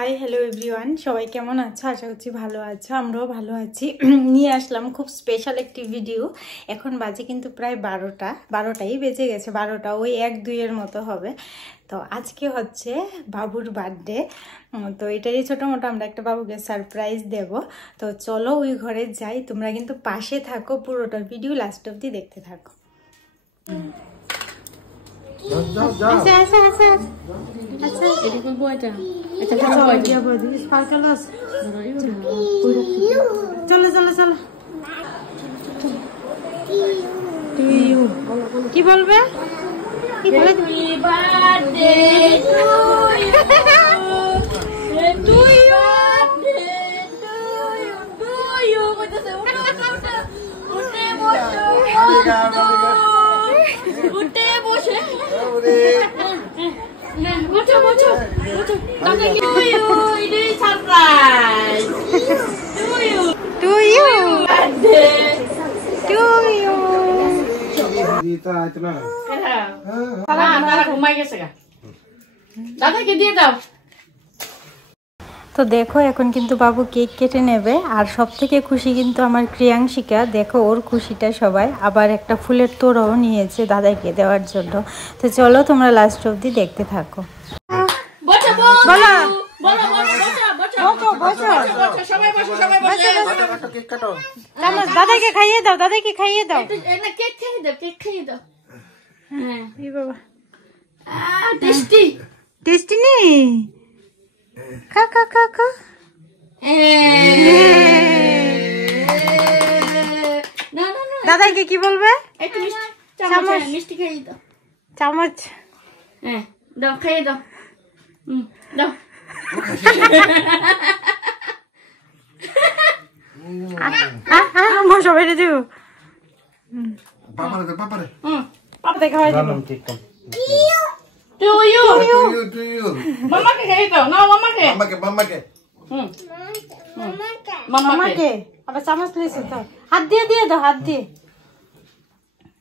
Hi hello everyone, সবাই কেমন আছো? আশা করছি ভালো আছো, আমরাও ভালো আছি। নিয়ে আসলাম খুব স্পেশাল একটি ভিডিও। এখন বাজে কিন্তু প্রায় 12টাই বেজে গেছে, 12টা ওই 1-2 মতো হবে। তো আজকে হচ্ছে বাবুর বার্থডে, তো এটারই ছোটো মোটো আমরা একটা বাবুকে সারপ্রাইজ দেব। তো চলো ওই ঘরে যাই, তোমরা কিন্তু পাশে থাকো, পুরোটা ভিডিও লাস্ট অবধি দেখতে থাকো। চলো চলো চলো, কি বলবে? তো দেখো এখন কিন্তু বাবু কেক কেটে নেবে, আর সব থেকে খুশি কিন্তু আমার ক্রিয়াংশিকা। দেখো ওর খুশিটা সবাই, আবার একটা ফুলের তোড়াও নিয়েছে দাদাইকে দেওয়ার জন্য। তো চলো তোমরা লাস্ট অবধি দেখতে থাকো। দাদাকে খাইয়ে দাও, দাদাকে খাইয়ে দাও, কেক খাইয়ে দাও, কেক খাইয়ে দাও। হ্যাঁ বাবা, টেস্টি টেস্টি নেই, খা খা খা খা। দাদাকে কি বলবে? মিষ্টি খাইয়ে দাও, চামচ। হ্যাঁ দাও, খাইয়ে দাও, দাও। সবাই দিব, পাপাকে খাওয়াই দিব। মামাকে খাইয়ে দাও, না মামাকে, মামাকে আবার চামচ নিয়েছে তো, হাত দিয়ে দিয়ে দাও, হাত দিয়ে।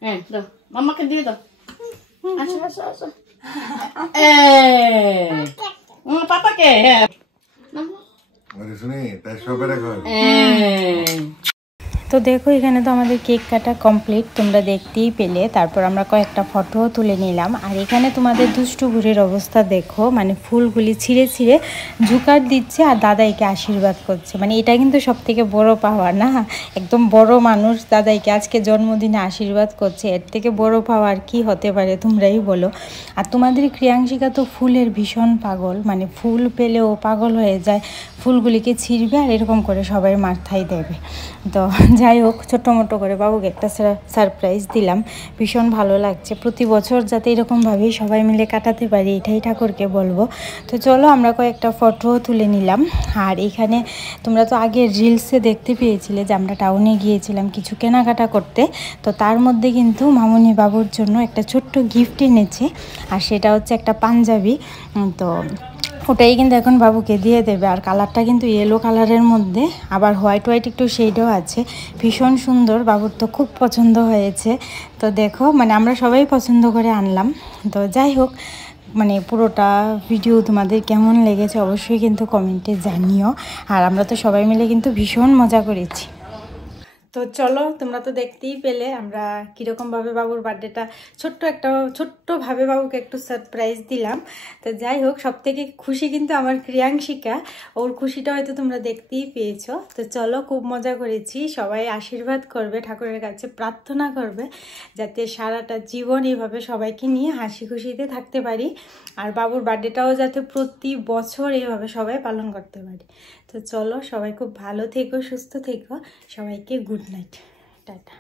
হ্যাঁ দাও, মামাকে দিয়ে দাও। আসো আসো আসো, পাপাকে। তো দেখো এখানে তো আমাদের কেক কাটা কমপ্লিট, তোমরা দেখতেই পেলে। তারপর আমরা কয়েকটা ফটোও তুলে নিলাম। আর এখানে তোমাদের দুষ্টু বুড়ির অবস্থা দেখো, মানে ফুলগুলি ছিঁড়ে ছিঁড়ে ঝুকার দিচ্ছে আর দাদাইকে আশীর্বাদ করছে। মানে এটা কিন্তু সব থেকে বড় পাওয়া না, একদম বড় মানুষ দাদাইকে আজকে জন্মদিনে আশীর্বাদ করছে, এর থেকে বড় পাওয়া আর কি হতে পারে তোমরাই বলো। আর তোমাদের ক্রিয়াংশিকা তো ফুলের ভীষণ পাগল, মানে ফুল পেলে ও পাগল হয়ে যায়, ফুলগুলিকে ছিঁড়বে আর এরকম করে সবাই মাথায় দেবে। তো যাই হোক, ছোটো মোটো করে বাবুকে একটা সারপ্রাইজ দিলাম, ভীষণ ভালো লাগছে। প্রতি বছর যাতে এরকমভাবেই সবাই মিলে কাটাতে পারি, এটাই ঠাকুরকে বলবো। তো চলো আমরা কয়েকটা ফটোও তুলে নিলাম। আর এখানে তোমরা তো আগে রিলসে দেখতে পেয়েছিলে যে আমরা টাউনে গিয়েছিলাম কিছু কেনাকাটা করতে। তো তার মধ্যে কিন্তু মামুনি বাবুর জন্য একটা ছোট্ট গিফট এনেছে, আর সেটা হচ্ছে একটা পাঞ্জাবি। তো ওটাই কিন্তু এখন বাবুকে দিয়ে দেবে। আর কালারটা কিন্তু ইয়েলো কালারের মধ্যে, আবার হোয়াইট একটু শেডও আছে, ভীষণ সুন্দর। বাবুর তো খুব পছন্দ হয়েছে। তো দেখো, মানে আমরা সবাই পছন্দ করে আনলাম। তো যাই হোক, মানে পুরোটা ভিডিও তোমাদের কেমন লেগেছে অবশ্যই কিন্তু কমেন্টে জানিও। আর আমরা তো সবাই মিলে কিন্তু ভীষণ মজা করেছি। তো চলো, তোমরা তো দেখতেই পেলে আমরা কীরকমভাবে বাবুর বার্থডেটা ছোট্টভাবে বাবুকে একটু সারপ্রাইজ দিলাম। তো যাই হোক, সব থেকে খুশি কিন্তু আমার ক্রিয়াংশিকা, ওর খুশিটা হয়তো তোমরা দেখতেই পেয়েছো। তো চলো, খুব মজা করেছি। সবাই আশীর্বাদ করবে, ঠাকুরের কাছে প্রার্থনা করবে যাতে সারাটা জীবন এইভাবে সবাইকে নিয়ে হাসি খুশিতে থাকতে পারি, আর বাবুর বার্থডেটাও যাতে প্রতি বছর এইভাবে সবাই পালন করতে পারি। তো চলো, সবাই খুব ভালো থেকো, সুস্থ থেকো, সবাইকে গুড নাইট, টাটা।